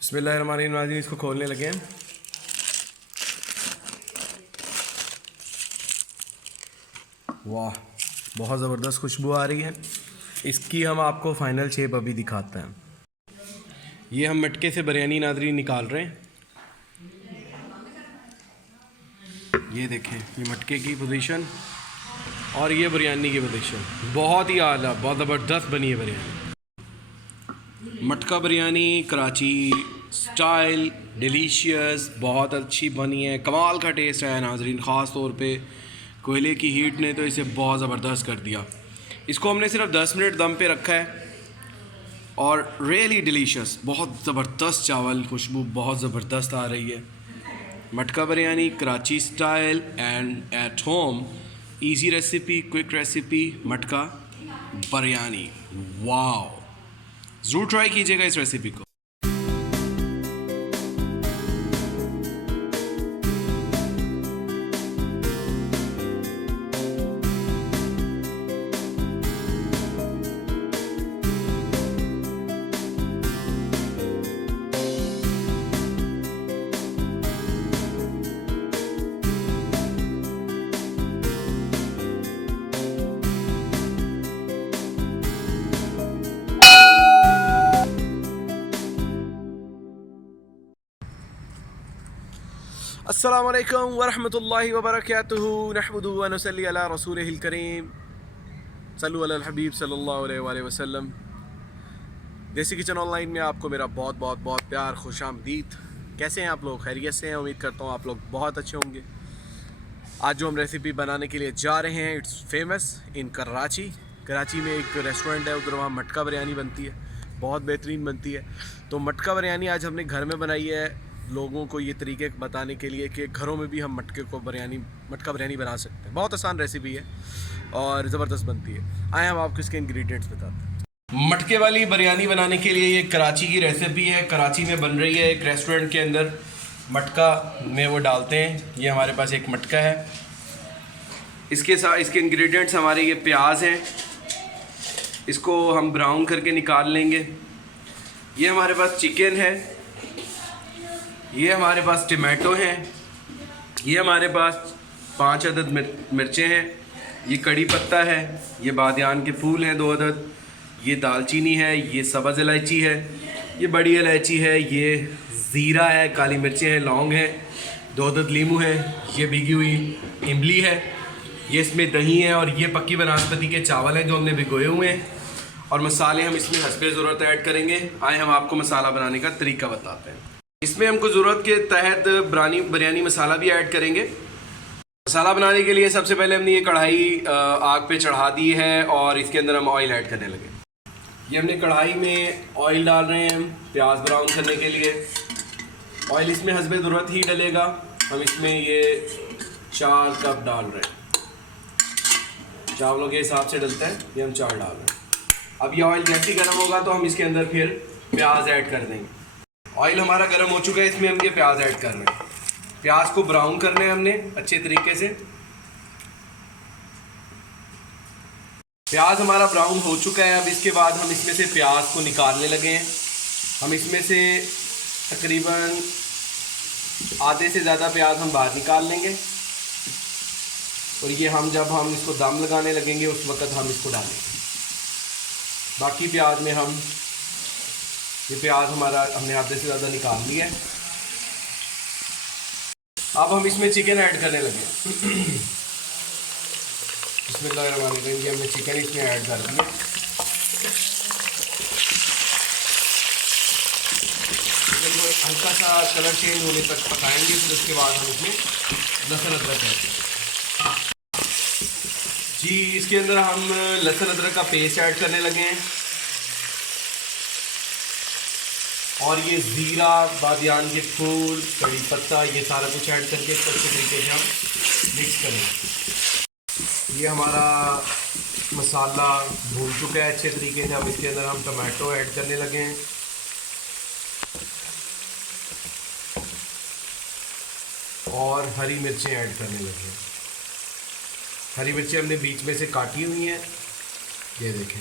बिस्मिल्लाहिर्रहमानिर्रहीम। इसको खोलने लगे हैं। वाह, बहुत ज़बरदस्त खुशबू आ रही है। इसकी हम आपको फ़ाइनल शेप अभी दिखाते हैं। ये हम मटके से बिरयानी नादरी निकाल रहे हैं। ये देखें, ये मटके की पोजीशन और ये बिरयानी की पोजीशन बहुत ही आला, बहुत ज़बरदस्त बनी है बिरयानी। मटका बिरयानी कराची स्टाइल, डिलीशियस, बहुत अच्छी बनी है। कमाल का टेस्ट है नाजरीन। ख़ास तौर पे कोयले की हीट ने तो इसे बहुत ज़बरदस्त कर दिया। इसको हमने सिर्फ 10 मिनट दम पे रखा है और रियली डिलीशियस, बहुत ज़बरदस्त चावल, खुशबू बहुत ज़बरदस्त आ रही है। मटका biryani Karachi style and at home, easy recipe, quick recipe, मटका बिरयानी। वाओ, ज़रूर ट्राई कीजिएगा इस रेसिपी को। अस्सलामुअलैकुम वरहमतुल्लाहि वबरकातुहू। नहमदुहु व नसल्ली अला रसूलिहिल करीम, सल्लु अलल हबीब सल्लल्लाहु अलैहि वसल्लम। देसी किचन ऑनलाइन में आपको मेरा बहुत बहुत बहुत प्यार, खुशामदीद। कैसे हैं आप लोग? खैरियत से हैं? उम्मीद करता हूँ आप लोग बहुत अच्छे होंगे। आज जो हम रेसिपी बनाने के लिए जा रहे हैं, it's famous in Karachi. Karachi में एक रेस्टोरेंट है, उधर वहाँ मटका बिरयानी बनती है, बहुत बेहतरीन बनती है। तो मटका बिरयानी आज हमने घर में बनाई है, लोगों को ये तरीके बताने के लिए कि घरों में भी हम मटका बिरयानी बना सकते हैं। बहुत आसान रेसिपी है और ज़बरदस्त बनती है। आए हम आपको इसके इंग्रेडिएंट्स बताते हैं। मटके वाली बिरयानी बनाने के लिए ये कराची की रेसिपी है, कराची में बन रही है। एक रेस्टोरेंट के अंदर मटका में वो डालते हैं। ये हमारे पास एक मटका है, इसके साथ इसके इंग्रेडिएंट्स हमारे ये प्याज हैं, इसको हम ब्राउन करके निकाल लेंगे। ये हमारे पास चिकन है, ये हमारे पास टमाटो हैं, ये हमारे पास 5 अदद मिर्चें हैं, ये कड़ी पत्ता है, ये बादियान के फूल हैं 2 अदद, ये दालचीनी है, ये सब्ज़ इलायची है, ये बड़ी इलायची है, ये ज़ीरा है, काली मिर्चें हैं, लौंग है, 2 अदद लीमू है, ये भीगी हुई इमली है, ये इसमें दही है और ये पक्की बनास्पति के चावल हैं जो हमने भिगोए हुए हैं। और मसाले हम इसमें हस्बे ज़रूरत ऐड करेंगे। आए हम आपको मसाला बनाने का तरीका बताते हैं। इसमें हमको ज़रूरत के तहत बिरयानी मसाला भी ऐड करेंगे। मसाला बनाने के लिए सबसे पहले हमने ये कढ़ाई आग पे चढ़ा दी है और इसके अंदर हम ऑयल ऐड करने लगे। ये हमने कढ़ाई में ऑयल डाल रहे हैं हम प्याज ब्राउन करने के लिए। ऑयल इसमें हस्बे ज़रूरत ही डलेगा। हम इसमें ये 4 कप डाल रहे हैं, चावलों के हिसाब से डलता है, ये हम 4 डाल रहे हैं। अब ये ऑयल जैसे ही गर्म होगा तो हम इसके अंदर फिर प्याज ऐड कर देंगे। ऑयल हमारा गर्म हो चुका है, इसमें हम ये प्याज ऐड कर रहे हैं। प्याज को ब्राउन करना है हमने अच्छे तरीके से। प्याज हमारा ब्राउन हो चुका है। अब इसके बाद हम इसमें से प्याज को निकालने लगे हैं। हम इसमें से तकरीबन आधे से ज़्यादा प्याज हम बाहर निकाल लेंगे और ये जब हम इसको दम लगाने लगेंगे उस वक़्त हम इसको डालेंगे। बाकी प्याज में ये प्याज हमारा हमने आधे से ज़्यादा निकाल लिया है। अब हम इसमें चिकन ऐड करने लगे। बिस्मिल्लाहिर्रहमानिर्रहीम। ये हमने चिकन इसमें ऐड कर दिया। चिकन को हल्का सा कलर चेंज होने तक पकाएंगे, फिर उसके बाद हम इसमें लहसुन अदरक ऐड करेंगे। जी, इसके अंदर हम लहसुन अदरक का पेस्ट ऐड करने लगे हैं और ये ज़ीरा, बादियान के फूल, कड़ी पत्ता, ये सारा कुछ ऐड करके इसको अच्छे तरीके से हम मिक्स करेंगे। ये हमारा मसाला भून चुका है अच्छे तरीके से। अब इसके अंदर हम टमाटो ऐड करने लगे हैं और हरी मिर्चें ऐड करने लगे हैं। हरी मिर्चें हमने बीच में से काटी हुई हैं, ये देखें।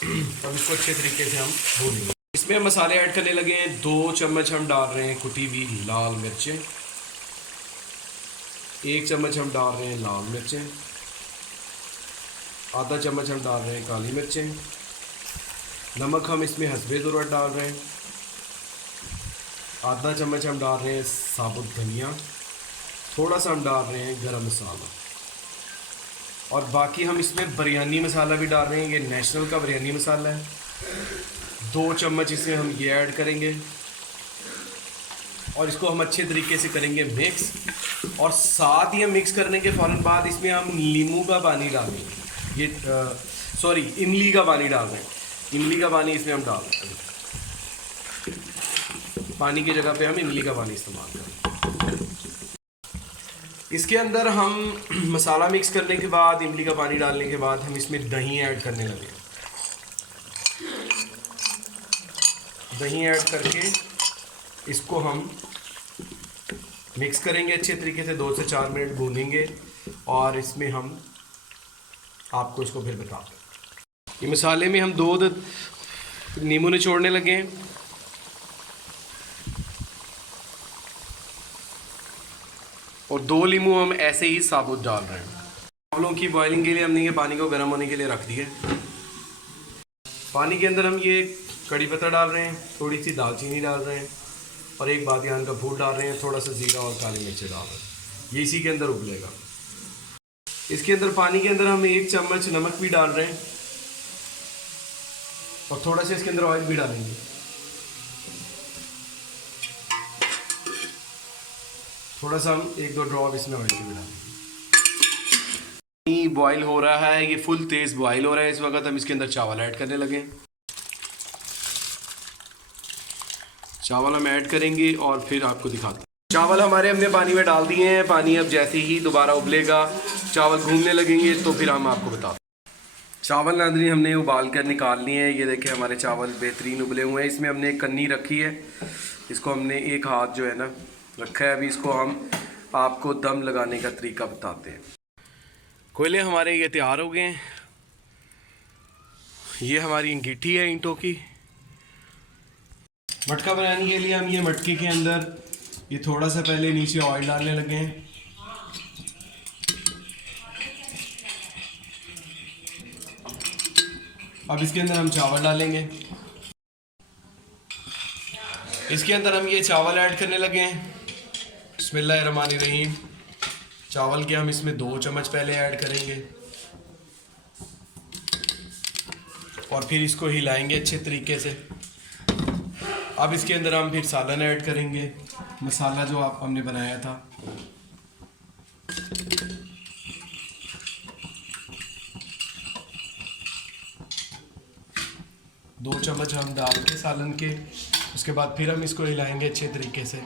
अब इसको अच्छे तरीके से हम भूनेंगे। इसमें हम मसाले ऐड करने लगे हैं। 2 चम्मच हम डाल रहे हैं कुटी हुई लाल मिर्चें, 1 चम्मच हम डाल रहे हैं लाल मिर्चें, आधा चम्मच हम डाल रहे हैं काली मिर्चें, नमक हम इसमें हस्बे ज़रूरत डाल रहे हैं, आधा चम्मच हम डाल रहे हैं साबुत धनिया, थोड़ा सा हम डाल रहे हैं गरम मसाला, और बाकी हम इसमें बिरयानी मसाला भी डाल रहे हैं। ये नेशनल का बिरयानी मसाला है, 2 चम्मच इसमें हम ये ऐड करेंगे और इसको हम अच्छे तरीके से करेंगे मिक्स। और साथ ही हम मिक्स करने के फ़ौरन बाद इसमें हम नींबू का पानी डालेंगे, ये सॉरी इमली का पानी डाल रहे हैं, इमली का पानी इसमें हम डाल रहे हैं, पानी की जगह पे हम इमली का पानी इस्तेमाल करें। इसके अंदर हम मसाला मिक्स करने के बाद, इमली का पानी डालने के बाद हम इसमें दही ऐड करने लगे। दही ऐड करके इसको हम मिक्स करेंगे अच्छे तरीके से, 2 से 4 मिनट भूनेंगे और इसमें हम आपको इसको फिर बताते हैं। ये मसाले में हम 2 नींबू निचोड़ने लगे हैं और 2 नींबू हम ऐसे ही साबुत डाल रहे हैं। चावलों की बॉइलिंग के लिए हमने ये पानी को गर्म होने के लिए रख दिया। पानी के अंदर हम ये कड़ी पत्ता डाल रहे हैं, थोड़ी सी दालचीनी डाल रहे हैं और 1 बादियान का फूल डाल रहे हैं, थोड़ा सा जीरा और काली मिर्च डाल रहे हैं। ये इसी के अंदर उबलेगा। इसके अंदर पानी के अंदर हम 1 चम्मच नमक भी डाल रहे हैं और थोड़ा सा इसके अंदर ऑयल भी डालेंगे। थोड़ा सा हम 1-2 ड्रॉप इसमें ऑयल भी डालेंगे। बॉयल हो रहा है, ये फुल तेज़ बॉयल हो रहा है। इस वक्त हम इसके अंदर चावल ऐड करने लगे। चावल हम ऐड करेंगे और फिर आपको दिखाते हैं। चावल हमारे हमने पानी में डाल दिए हैं। पानी अब जैसे ही दोबारा उबलेगा, चावल घूमने लगेंगे तो फिर हम आपको बताते हैं। चावल नाज़रीन हमने उबाल कर निकाल लिए हैं। ये देखें हमारे चावल बेहतरीन उबले हुए हैं। इसमें हमने एक कन्नी रखी है, इसको हमने एक हाथ जो है ना रखा है। अभी इसको हम आपको दम लगाने का तरीका बताते हैं। कोयले हमारे ये तैयार हो गए हैं। ये हमारी अंगीठी है ईंटों की। मटका बनाने के लिए हम ये मटके के अंदर ये थोड़ा सा पहले नीचे ऑयल डालने लगे हैं। अब इसके अंदर हम चावल डालेंगे। इसके अंदर हम ये चावल ऐड करने लगे हैं। बिस्मिल्लाहिर्रहमानिर्रहीम। चावल के हम इसमें 2 चम्मच पहले ऐड करेंगे और फिर इसको हिलाएंगे अच्छे तरीके से। अब इसके अंदर हम फिर सालन ऐड करेंगे, मसाला जो हमने बनाया था। दो चम्मच हम डाल के सालन के, उसके बाद फिर हम इसको हिलाएंगे अच्छे तरीके से।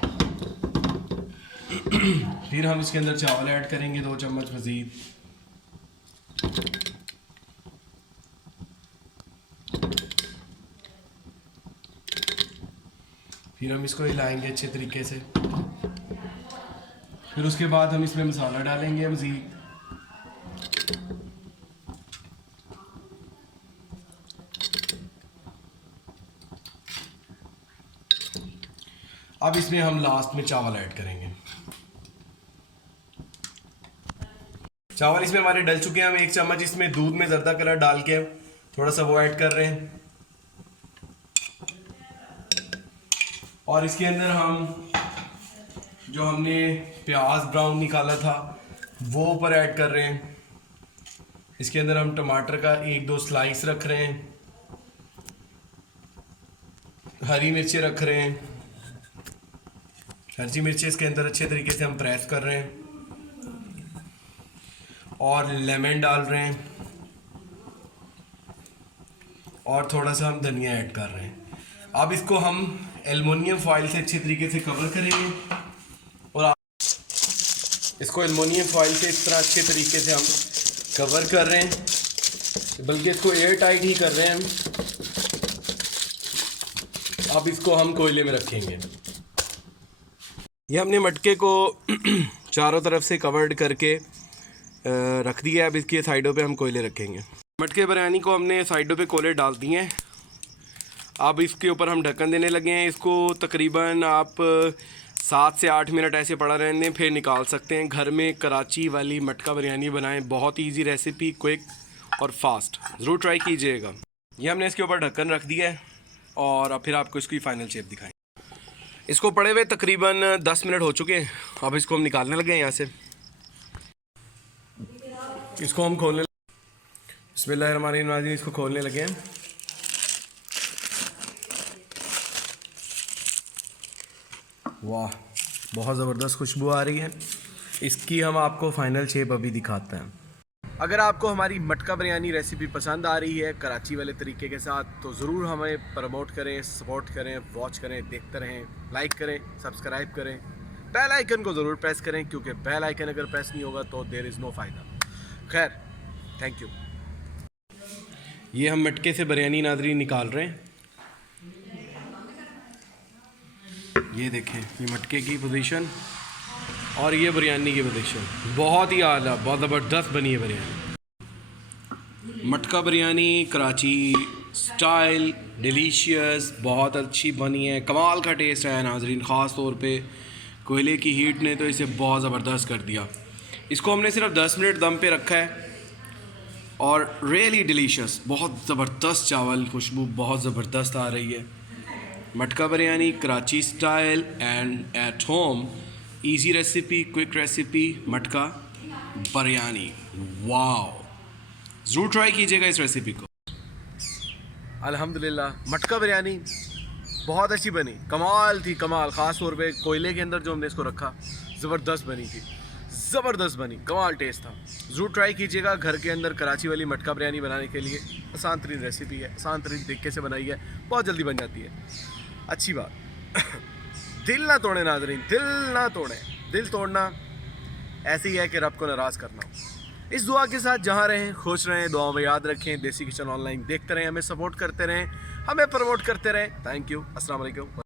फिर हम इसके अंदर चावल ऐड करेंगे 2 चम्मच मज़ीद। फिर हम इसको हिलाएंगे अच्छे तरीके से। फिर उसके बाद हम इसमें मसाला डालेंगे मज़ीद। अब इसमें हम लास्ट में चावल ऐड करेंगे। चावल इसमें हमारे डल चुके हैं। हम 1 चम्मच इसमें दूध में जर्दा कलर डाल के थोड़ा सा वो ऐड कर रहे हैं और इसके अंदर हम जो हमने प्याज ब्राउन निकाला था वो ऊपर ऐड कर रहे हैं। इसके अंदर हम टमाटर का 1-2 स्लाइस रख रहे हैं, हरी मिर्चें रख रहे हैं। हरी मिर्चें इसके अंदर अच्छे तरीके से हम प्रेस कर रहे हैं और लेमन डाल रहे हैं और थोड़ा सा हम धनिया ऐड कर रहे हैं। अब इसको हम एल्युमिनियम फॉइल से अच्छे तरीके से कवर करेंगे और इसको एल्युमिनियम फॉइल से इस तरह अच्छे तरीके से हम कवर कर रहे हैं, बल्कि इसको एयर टाइट ही कर रहे हैं हम। अब इसको हम कोयले में रखेंगे। ये हमने मटके को चारों तरफ से कवर्ड करके रख दिया है। अब इसकी साइडों पे हम कोयले रखेंगे। मटके बिरयानी को हमने साइडों पे कोयले डाल दिए हैं। अब इसके ऊपर हम ढक्कन देने लगे हैं। इसको तकरीबन आप 7 से 8 मिनट ऐसे पड़ा रहने दें, फिर निकाल सकते हैं। घर में कराची वाली मटका बिरयानी बनाएं, बहुत इजी रेसिपी, क्विक और फास्ट, ज़रूर ट्राई कीजिएगा। ये हमने इसके ऊपर ढक्कन रख दिया है और अब फिर आपको इसकी फ़ाइनल शेप दिखाएं। इसको पड़े हुए तकरीबन 10 मिनट हो चुके हैं। अब इसको हम निकालने लगे हैं यहाँ से। इसको हम खोलने, बिस्मिल्लाहिर्रहमानिर्रहीम, इसको खोलने लगे हैं। वाह, बहुत ज़बरदस्त खुशबू आ रही है। इसकी हम आपको फ़ाइनल शेप अभी दिखाते हैं। अगर आपको हमारी मटका बिरयानी रेसिपी पसंद आ रही है कराची वाले तरीके के साथ, तो ज़रूर हमें प्रमोट करें, सपोर्ट करें, वॉच करें, देखते रहें, लाइक करें, सब्सक्राइब करें, बेल आइकन को ज़रूर प्रेस करें, क्योंकि बेल आइकन अगर प्रेस नहीं होगा तो देयर इज़ नो फ़ायदा। खैर, थैंक यू। ये हम मटके से बिरयानी नाज़रीन निकाल रहे हैं। ये देखें, ये मटके की पोजीशन और ये बिरयानी की पोजीशन, बहुत ही आला, बहुत ज़बरदस्त बनी है बिरयानी। मटका बिरयानी कराची स्टाइल, डिलीशियस, बहुत अच्छी बनी है, कमाल का टेस्ट है नाजरीन। ख़ास तौर पे कोयले की हीट ने तो इसे बहुत ज़बरदस्त कर दिया। इसको हमने सिर्फ 10 मिनट दम पे रखा है और रियली डिलीशियस, बहुत ज़बरदस्त चावल, खुशबू बहुत ज़बरदस्त आ रही है। मटका biryani Karachi style and at home, easy recipe, quick recipe, मटका बिरयानी। वाओ, ज़रूर ट्राई कीजिएगा इस रेसिपी को। अल्हम्दुलिल्लाह, मटका बिरयानी बहुत अच्छी बनी, कमाल थी, कमाल। ख़ास तौर पे कोयले के अंदर जो हमने इसको रखा, ज़बरदस्त बनी थी, ज़बरदस्त बनी, कमाल टेस्ट था। ज़रूर ट्राई कीजिएगा घर के अंदर कराची वाली मटका बिरयानी बनाने के लिए। आसान तरीन रेसिपी है, आसान तरीन तरीके से बनाई है, बहुत जल्दी बन जाती है। अच्छी बात दिल ना तोड़े नाज़रीन, दिल ना तोड़े। दिल तोड़ना ऐसे ही है कि रब को नाराज़ करना हो। इस दुआ के साथ जहाँ रहें खुश रहें, दुआओं में याद रखें। देसी किचन ऑनलाइन देखते रहें, हमें सपोर्ट करते रहें, हमें प्रमोट करते रहें। Thank you. अस्सलाम वालेकुम।